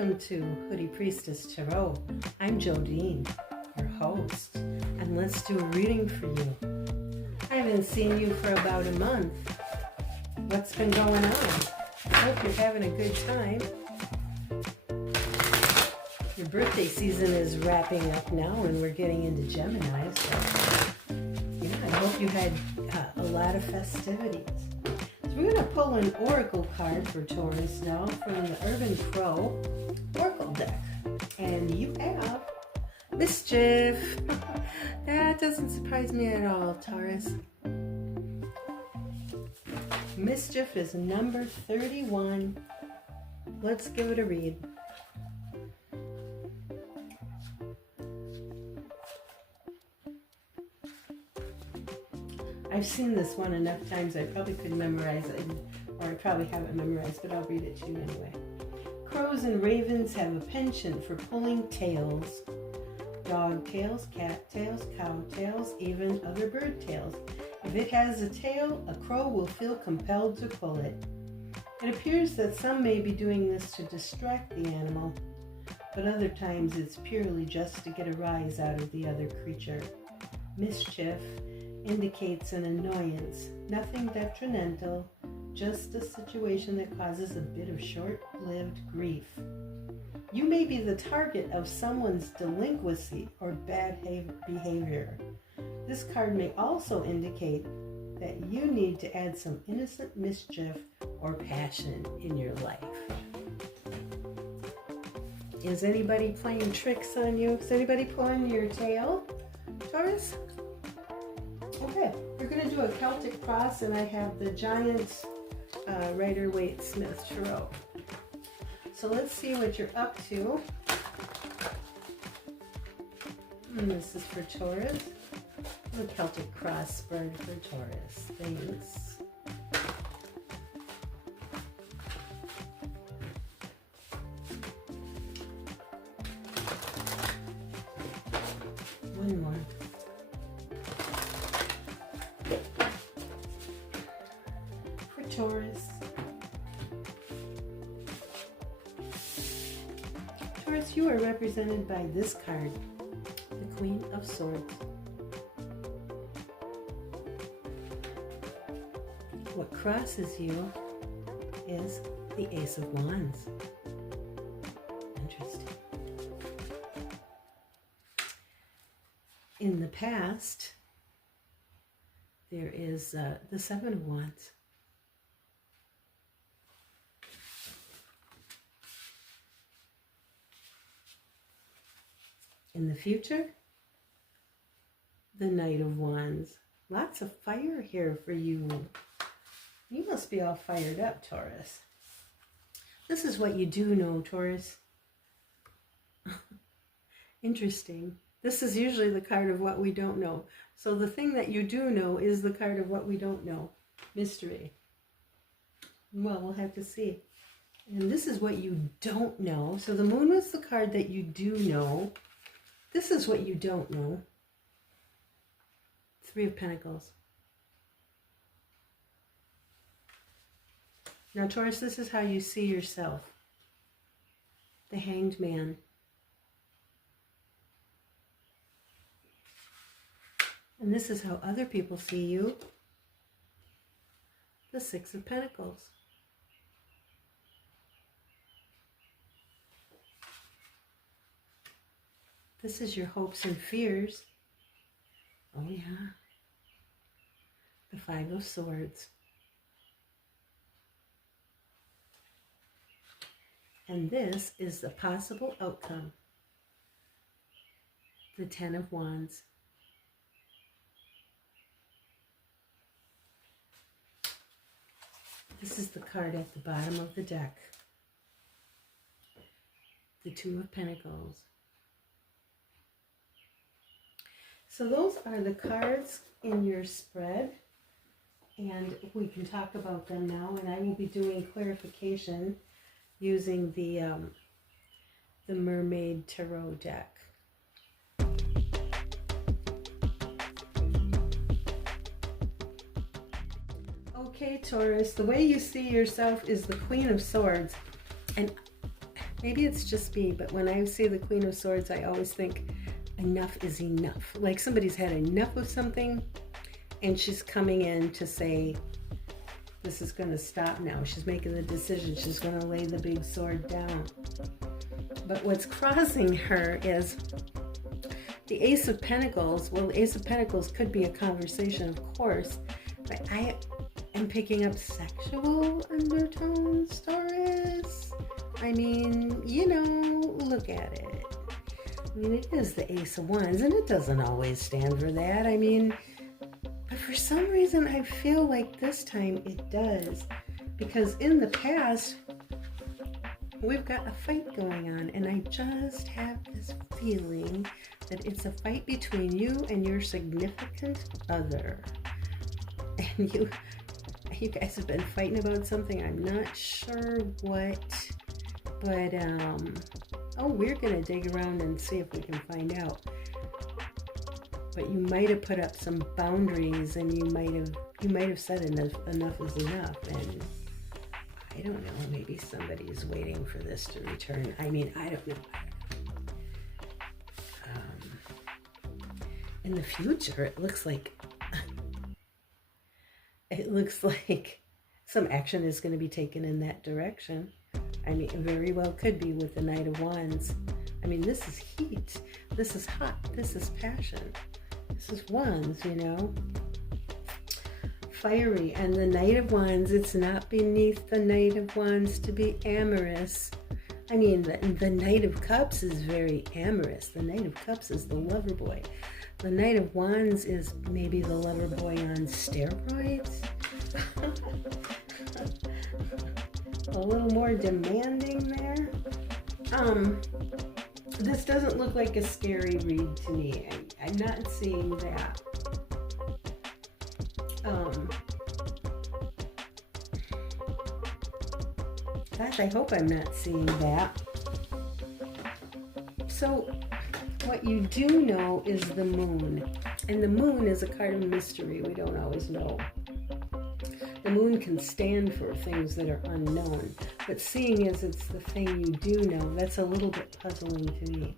Welcome to Hoodie Priestess Tarot. I'm Jodine, your host, and let's do a reading for you. I haven't seen you for about a month. What's been going on? I hope you're having a good time. Your birthday season is wrapping up now and we're getting into Gemini, so yeah, I hope you had a lot of festivities. So we're going to pull an oracle card for Taurus now from the Urban Crow Oracle deck. And you have Mischief. That doesn't surprise me at all, Taurus. Mischief is number 31. Let's give it a read. I've seen this one enough times I probably could memorize it, or I probably haven't memorized, but I'll read it to you anyway. Crows and ravens have a penchant for pulling tails. Dog tails, cat tails, cow tails, even other bird tails. If it has a tail, a crow will feel compelled to pull it. It appears that some may be doing this to distract the animal, but other times it's purely just to get a rise out of the other creature. Mischief indicates an annoyance, nothing detrimental, just a situation that causes a bit of short-lived grief. You may be the target of someone's delinquency or bad behavior. This card may also indicate that you need to add some innocent mischief or passion in your life. Is anybody playing tricks on you? Is anybody pulling your tail, Taurus? Okay, we're going to do a Celtic cross, and I have the Giant Rider-Waite-Smith Tarot. So let's see what you're up to. And this is for Taurus. The Celtic cross spread for Taurus. Thanks. One more. For Taurus. Taurus, you are represented by this card, the Queen of Swords. What crosses you is the Ace of Wands. Interesting. In the past, there is the Seven of Wands. In the future, the Knight of Wands. Lots of fire here for you. You must be all fired up, Taurus. This is what you do know, Taurus. Interesting. This is usually the card of what we don't know. So the thing that you do know is the card of what we don't know. Mystery. Well, we'll have to see. And this is what you don't know. So the Moon was the card that you do know. This is what you don't know. Three of Pentacles. Now, Taurus, this is how you see yourself. The Hanged Man. And this is how other people see you. The Six of Pentacles. This is your hopes and fears. Oh, yeah. The Five of Swords. And this is the possible outcome. The Ten of Wands. This is the card at the bottom of the deck. The Two of Pentacles. So those are the cards in your spread, and we can talk about them now, and I will be doing clarification using the Mermaid Tarot deck. Okay, Taurus, the way you see yourself is the Queen of Swords. And Maybe it's just me, but when I see the Queen of Swords, I always think enough is enough. Like somebody's had enough of something and she's coming in to say, this is going to stop now. She's making the decision. She's going to lay the big sword down. But what's crossing her is the Ace of Pentacles. Well, the Ace of Pentacles could be a conversation, of course, but I am picking up sexual undertones, Taurus. I mean, you know, look at it. I mean, it is the Ace of Wands, and it doesn't always stand for that. I mean, but for some reason, I feel like this time it does. Because in the past, we've got a fight going on, and I just have this feeling that it's a fight between you and your significant other. And you guys have been fighting about something. I'm not sure what, but oh, we're gonna dig around and see if we can find out. But you might have put up some boundaries, and you might have said enough is enough. And I don't know, maybe somebody is waiting for this to return. I mean, I don't know. In the future, it looks like some action is going to be taken in that direction. I mean, it very well could be with the Knight of Wands. I mean, this is heat. This is hot. This is passion. This is Wands, you know. Fiery. And the Knight of Wands, it's not beneath the Knight of Wands to be amorous. I mean, the Knight of Cups is very amorous. The Knight of Cups is the lover boy. The Knight of Wands is maybe the lover boy on steroids. A little more demanding there. This doesn't look like a scary read to me. I'm not seeing that. Gosh, I hope I'm not seeing that. So, what you do know is the moon. And the moon is a card of mystery. We don't always know. The moon can stand for things that are unknown. But seeing as it's the thing you do know, that's a little bit puzzling to me.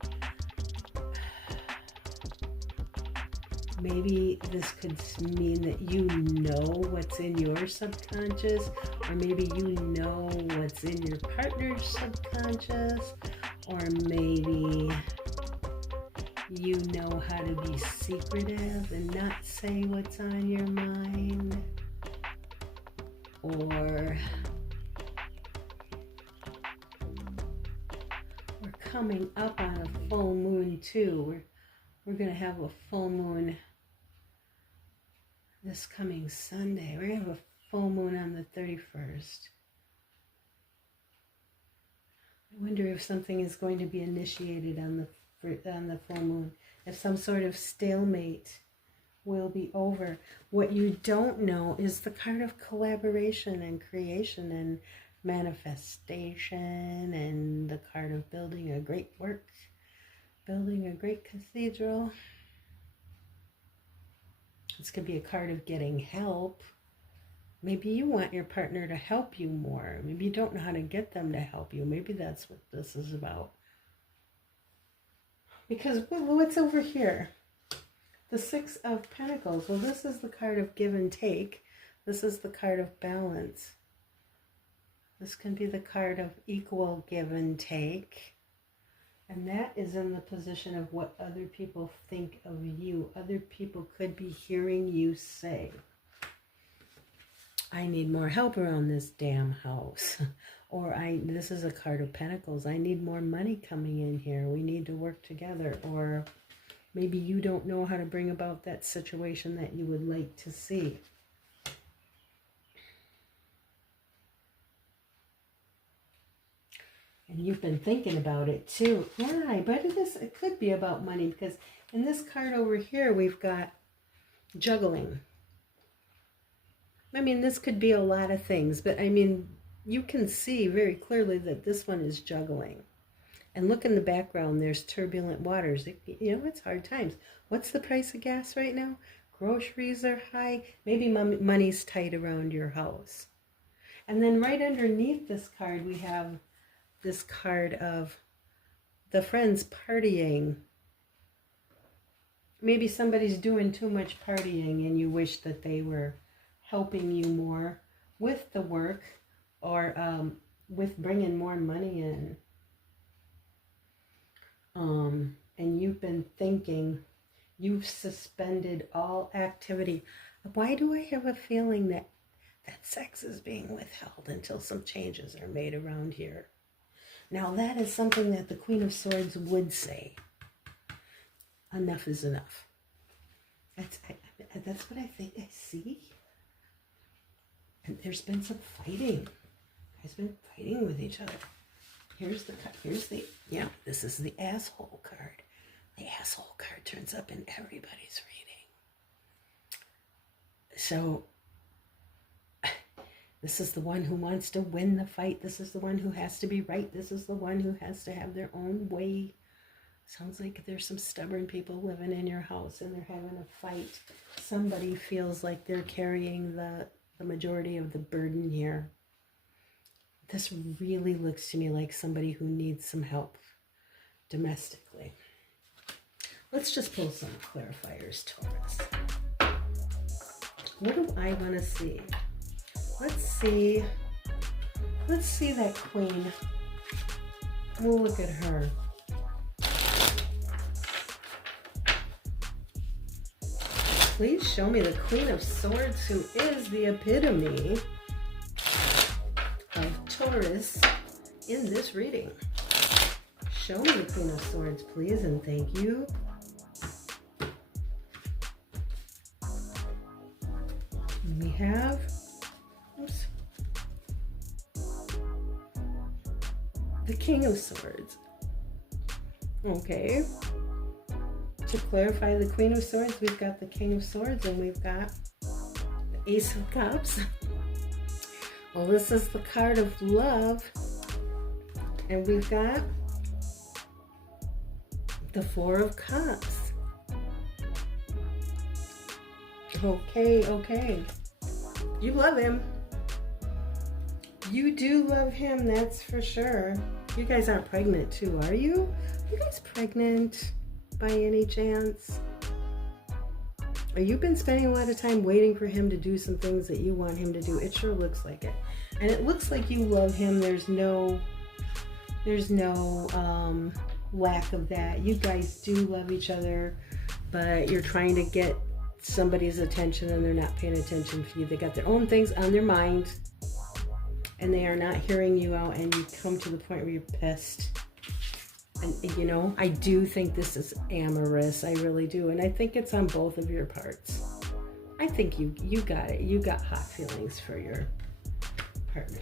Maybe this could mean that you know what's in your subconscious, or maybe you know what's in your partner's subconscious, or maybe you know how to be secretive and not say what's on your mind, or we're coming up on a full moon too. We're going to have a full moon this coming Sunday. We're going to have a full moon on the 31st. I wonder if something is going to be initiated on the full moon. If some sort of stalemate will be over. What you don't know is the card of collaboration and creation and manifestation, and the card of building a great work, building a great cathedral. This could be a card of getting help. Maybe you want your partner to help you more. Maybe you don't know how to get them to help you. Maybe that's what this is about. Because what's over here? The Six of Pentacles. Well, this is the card of give and take. This is the card of balance. This can be the card of equal give and take. And that is in the position of what other people think of you. Other people could be hearing you say, I need more help around this damn house. Or this is a card of Pentacles. I need more money coming in here. We need to work together. Or maybe you don't know how to bring about that situation that you would like to see. And you've been thinking about it too. Yeah, but it could be about money, because in this card over here, we've got juggling. I mean, this could be a lot of things, but I mean, you can see very clearly that this one is juggling. And look in the background, there's turbulent waters. It's hard times. What's the price of gas right now? Groceries are high. Maybe money's tight around your house. And then right underneath this card, we have this card of the friends partying. Maybe somebody's doing too much partying and you wish that they were helping you more with the work or with bringing more money in. And you've been thinking, you've suspended all activity. Why do I have a feeling that sex is being withheld until some changes are made around here? Now that is something that the Queen of Swords would say. Enough is enough. That's what I think I see. And there's been some fighting. Guys been fighting with each other. This is the asshole card. The asshole card turns up in everybody's reading. So, this is the one who wants to win the fight. This is the one who has to be right. This is the one who has to have their own way. Sounds like there's some stubborn people living in your house and they're having a fight. Somebody feels like they're carrying the majority of the burden here. This really looks to me like somebody who needs some help domestically. Let's just pull some clarifiers, Taurus. What do I want to see? Let's see that queen. We'll look at her. Please show me the Queen of Swords, who is the epitome of Taurus in this reading. Show me the Queen of Swords, please, and thank you. We have, the King of Swords. Okay. To clarify the Queen of Swords, we've got the King of Swords and we've got the Ace of Cups. Well, this is the card of love. And we've got the Four of Cups. Okay. You love him. You do love him, that's for sure. You guys aren't pregnant too, are you? Are you guys pregnant by any chance? Or you've been spending a lot of time waiting for him to do some things that you want him to do? It sure looks like it. And it looks like you love him. There's no lack of that. You guys do love each other, but you're trying to get somebody's attention and they're not paying attention to you. They got their own things on their mind and they are not hearing you out, and you come to the point where you're pissed. And you know, I do think this is amorous. I really do. And I think it's on both of your parts. I think you got it. You got hot feelings for your partner.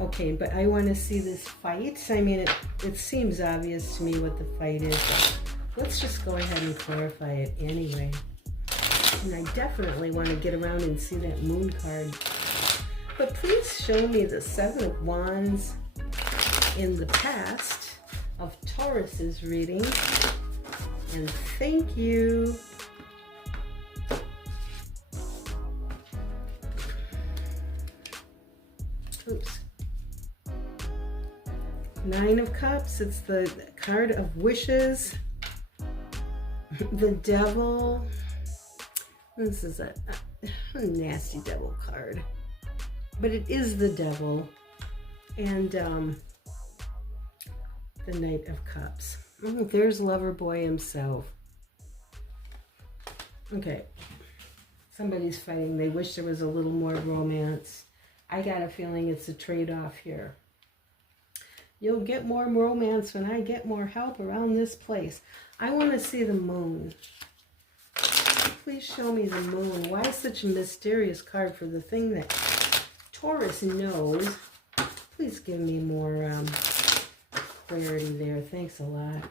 Okay, but I want to see this fight. I mean, it seems obvious to me what the fight is. But let's just go ahead and clarify it anyway. And I definitely want to get around and see that moon card. But please show me the Seven of Wands in the past of Taurus's reading. And thank you. Oops. Nine of Cups, it's the card of wishes. The Devil. This is a nasty devil card. But it is the Devil. And the Knight of Cups. There's Lover Boy himself. Okay. Somebody's fighting. They wish there was a little more romance. I got a feeling it's a trade-off here. You'll get more romance when I get more help around this place. I want to see the moon. Please show me the moon. Why such a mysterious card for the thing that Taurus knows? Please give me more clarity there. Thanks a lot.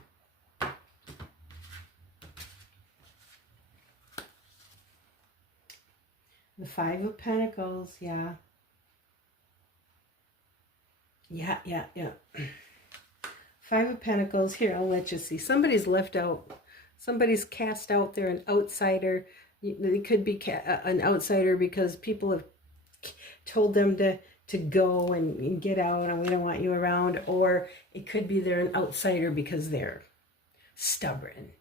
The Five of Pentacles, yeah. Yeah. Five of Pentacles. Here, I'll let you see. Somebody's left out. Somebody's cast out there, an outsider. It could be an outsider because people have told them to to go and get out and we don't want you around. Or it could be they're an outsider because they're stubborn.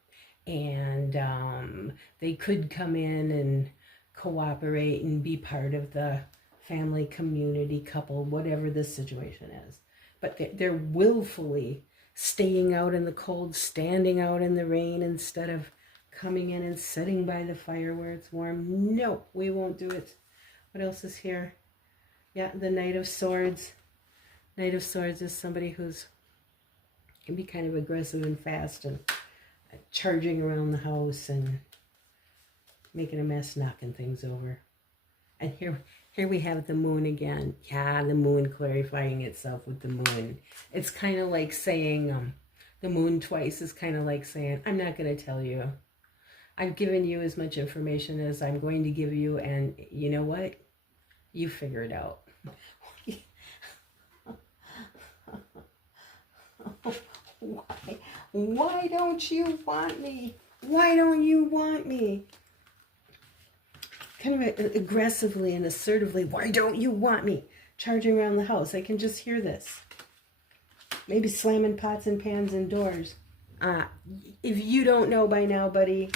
And they could come in and cooperate and be part of the family, community, couple, whatever the situation is. But they're willfully staying out in the cold, standing out in the rain instead of coming in and sitting by the fire where it's warm. No, we won't do it. What else is here? Yeah, the Knight of Swords. Knight of Swords is somebody who's can be kind of aggressive and fast and charging around the house and making a mess, knocking things over. And here we have the moon again. Yeah, the moon clarifying itself with the moon. It's kind of like saying, the moon twice is kind of like saying, I'm not going to tell you. I've given you as much information as I'm going to give you, and you know what? You figure it out. Why don't you want me? Why don't you want me? Kind of aggressively and assertively, why don't you want me? Charging around the house. I can just hear this. Maybe slamming pots and pans and doors. If you don't know by now, buddy,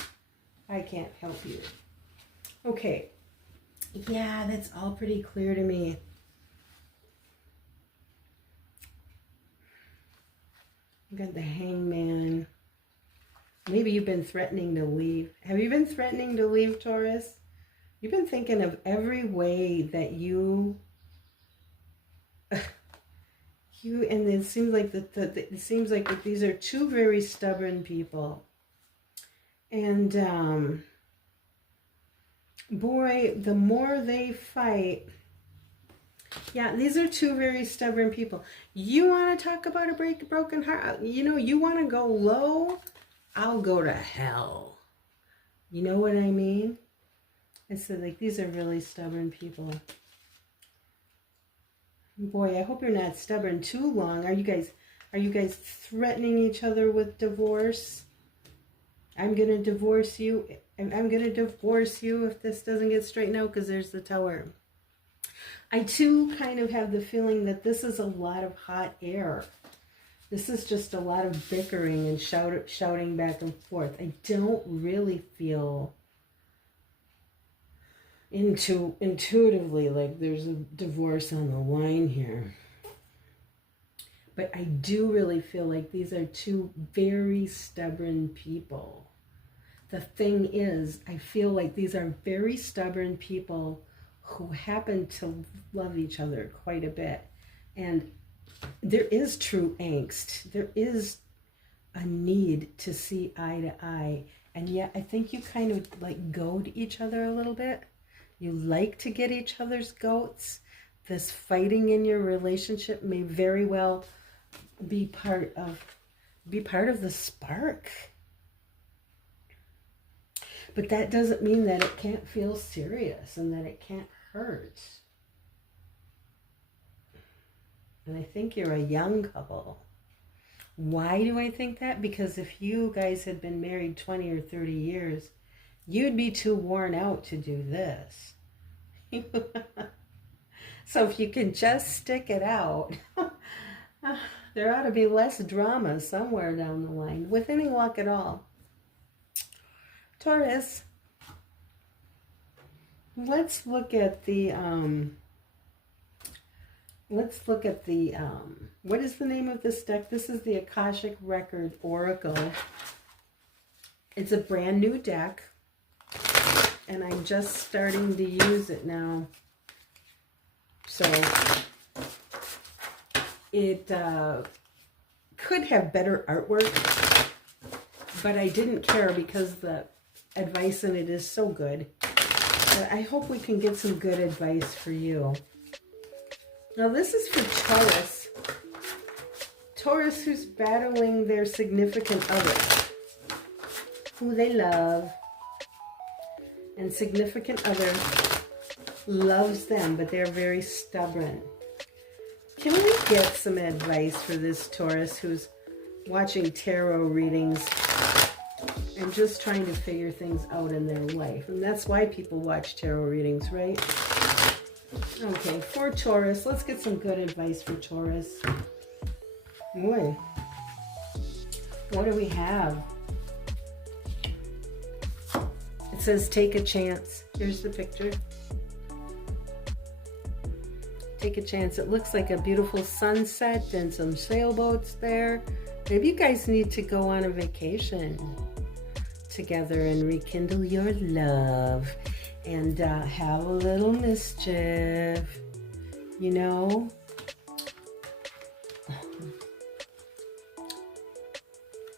I can't help you. Okay. Yeah, that's all pretty clear to me. We've got the Hangman. Maybe you've been threatening to leave. Have you been threatening to leave, Taurus? You've been thinking of every way that you and it seems like that these are two very stubborn people. And boy, the more they fight, yeah, these are two very stubborn people. You want to talk about a broken heart? You know, you want to go low? I'll go to hell. You know what I mean? And so, like, these are really stubborn people. Boy, I hope you're not stubborn too long. Are you guys threatening each other with divorce? I'm going to divorce you. I'm going to divorce you if this doesn't get straightened out, because there's the Tower. I, too, kind of have the feeling that this is a lot of hot air. This is just a lot of bickering and shouting back and forth. I don't really feel intuitively like there's a divorce on the line here. But I do really feel like these are two very stubborn people. The thing is, I feel like these are very stubborn people who happen to love each other quite a bit. And there is true angst. There is a need to see eye to eye. And yet I think you kind of like goad each other a little bit. You like to get each other's goats. This fighting in your relationship may very well be part of the spark. But that doesn't mean that it can't feel serious and that it can't hurt. And I think you're a young couple. Why do I think that? Because if you guys had been married 20 or 30 years, you'd be too worn out to do this. So if you can just stick it out, there ought to be less drama somewhere down the line, with any luck at all. Taurus, let's look at the, what is the name of this deck? This is the Akashic Record Oracle. It's a brand new deck, and I'm just starting to use it now. So it could have better artwork, but I didn't care because the advice in it is so good. But I hope we can get some good advice for you. Now this is for Taurus. Taurus who's battling their significant other, who they love. And significant other loves them, but they're very stubborn. Can we get some advice for this Taurus who's watching tarot readings and just trying to figure things out in their life? And that's why people watch tarot readings, right? Okay, for Taurus, let's get some good advice for Taurus. Boy, what do we have? It says take a chance. Here's the picture. Take a chance. It looks like a beautiful sunset and some sailboats there. Maybe you guys need to go on a vacation together and rekindle your love and have a little mischief, you know?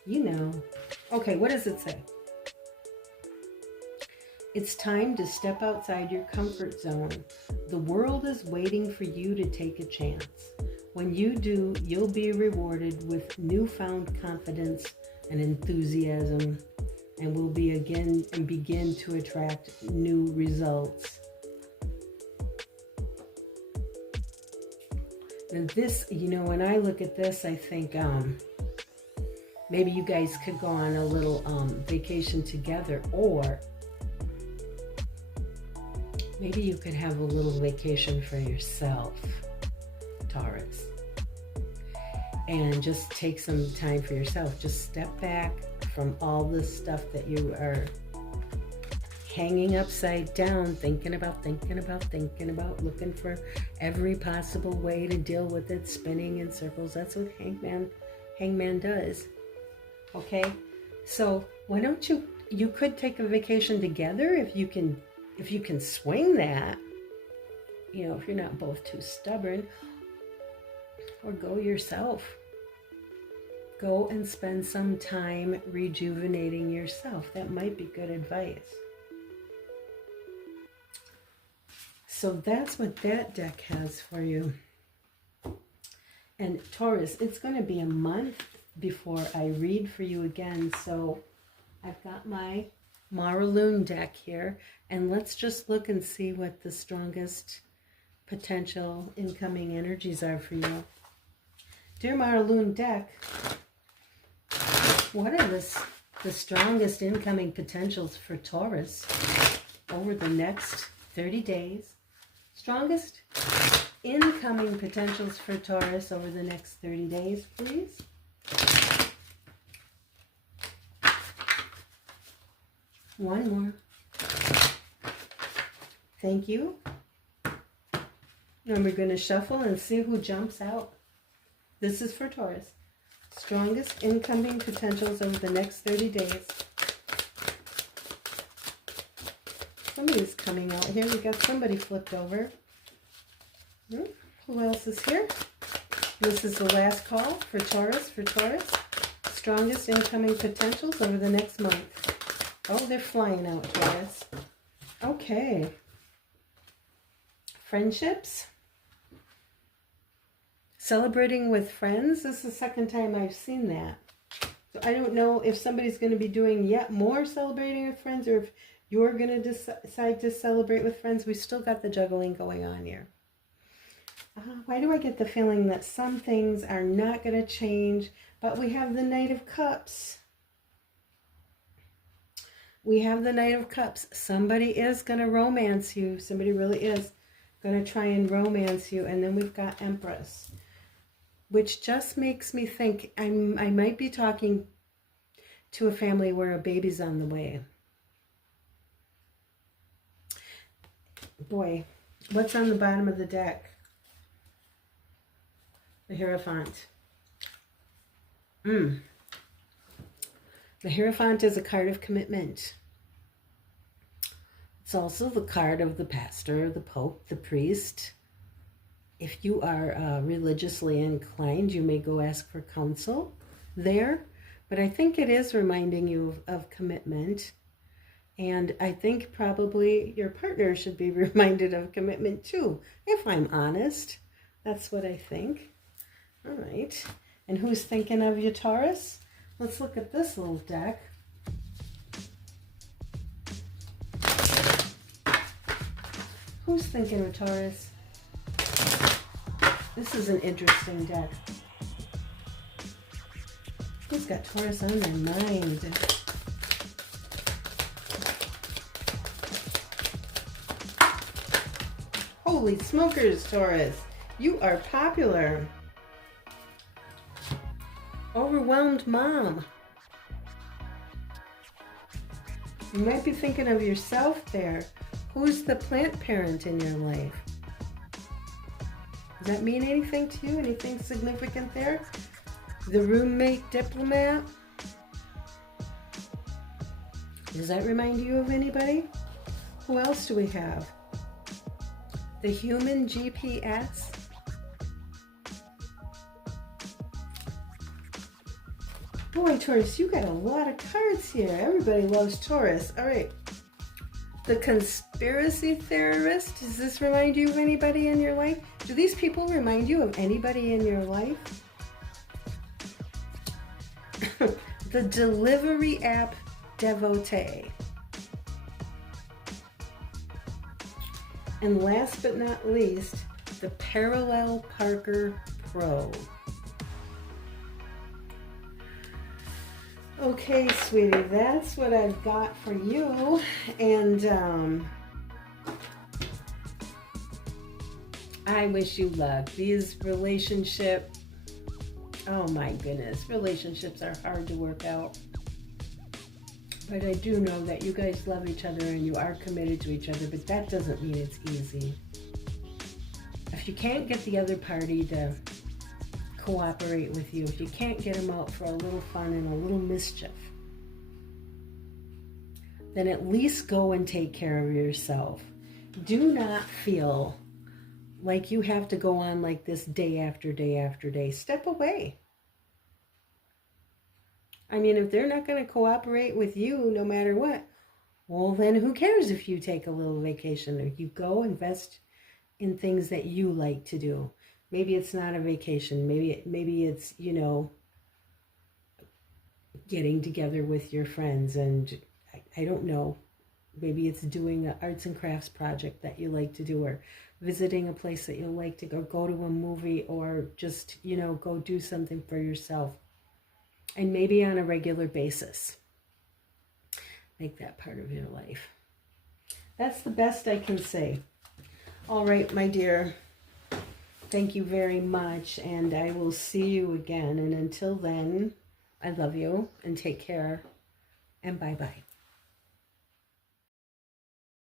You know. Okay, what does it say? It's time to step outside your comfort zone. The world is waiting for you to take a chance. When you do, you'll be rewarded with newfound confidence and enthusiasm, and will begin to attract new results. And this, you know, when I look at this, I think maybe you guys could go on a little vacation together, or maybe you could have a little vacation for yourself, Taurus. And just take some time for yourself. Just step back from all this stuff that you are hanging upside down, thinking about, looking for every possible way to deal with it, spinning in circles. That's what Hangman does. Okay? So why don't you could take a vacation together if you can swing that, you know, if you're not both too stubborn, or go yourself. Go and spend some time rejuvenating yourself. That might be good advice. So that's what that deck has for you. And Taurus, it's going to be a month before I read for you again. So I've got my Maraloon deck here, and let's just look and see what the strongest potential incoming energies are for you. Dear Maraloon deck, what are the strongest incoming potentials for Taurus over the next 30 days? Strongest incoming potentials for Taurus over the next 30 days, please. One more. Thank you. And we're going to shuffle and see who jumps out. This is for Taurus. Strongest incoming potentials over the next 30 days. Somebody's coming out here. We got somebody flipped over. Who else is here? This is the last call for Taurus. Strongest incoming potentials over the next month. Oh, they're flying out, Taurus. Okay. Friendships. Celebrating with friends. This is the second time I've seen that. So I don't know if somebody's going to be doing yet more celebrating with friends, or if you're going to decide to celebrate with friends. We still got the juggling going on here. Why do I get the feeling that some things are not going to change, but we have the Knight of Cups. We have the Knight of Cups. Somebody is going to romance you. Somebody really is going to try and romance you. And then we've got Empress, which just makes me think I might be talking to a family where a baby's on the way. Boy, what's on the bottom of the deck? The Hierophant. The Hierophant is a card of commitment. It's also the card of the pastor, the pope, the priest. If you are religiously inclined, you may go ask for counsel there. But I think it is reminding you of commitment. And I think probably your partner should be reminded of commitment too, if I'm honest. That's what I think. All right. And who's thinking of you, Taurus? Let's look at this little deck. Who's thinking of Taurus? This is an interesting deck. Who's got Taurus on their mind? Holy smokers, Taurus. You are popular. Overwhelmed mom. You might be thinking of yourself there. Who's the plant parent in your life? Does that mean anything to you? Anything significant there? The roommate diplomat? Does that remind you of anybody? Who else do we have? The human GPS? Boy, Taurus, you got a lot of cards here. Everybody loves Taurus. All right. The conspiracy theorist. Does this remind you of anybody in your life? Do these people remind you of anybody in your life? The delivery app devotee. And last but not least, the parallel Parker Pro. Okay, sweetie, that's what I've got for you. And I wish you luck. These relationships, oh my goodness, relationships are hard to work out. But I do know that you guys love each other and you are committed to each other, but that doesn't mean it's easy. If you can't get the other party to cooperate with you, if you can't get them out for a little fun and a little mischief, then at least go and take care of yourself. Do not feel like you have to go on like this day after day after day. Step away. I mean, if they're not going to cooperate with you no matter what, well, then who cares if you take a little vacation or you go invest in things that you like to do. Maybe it's not a vacation. Maybe it's, you know, getting together with your friends and I don't know. Maybe it's doing an arts and crafts project that you like to do, or visiting a place that you like to go to a movie, or just, you know, go do something for yourself. And maybe on a regular basis. Make that part of your life. That's the best I can say. All right, my dear. Thank you very much, and I will see you again. And until then, I love you, and take care, and bye-bye.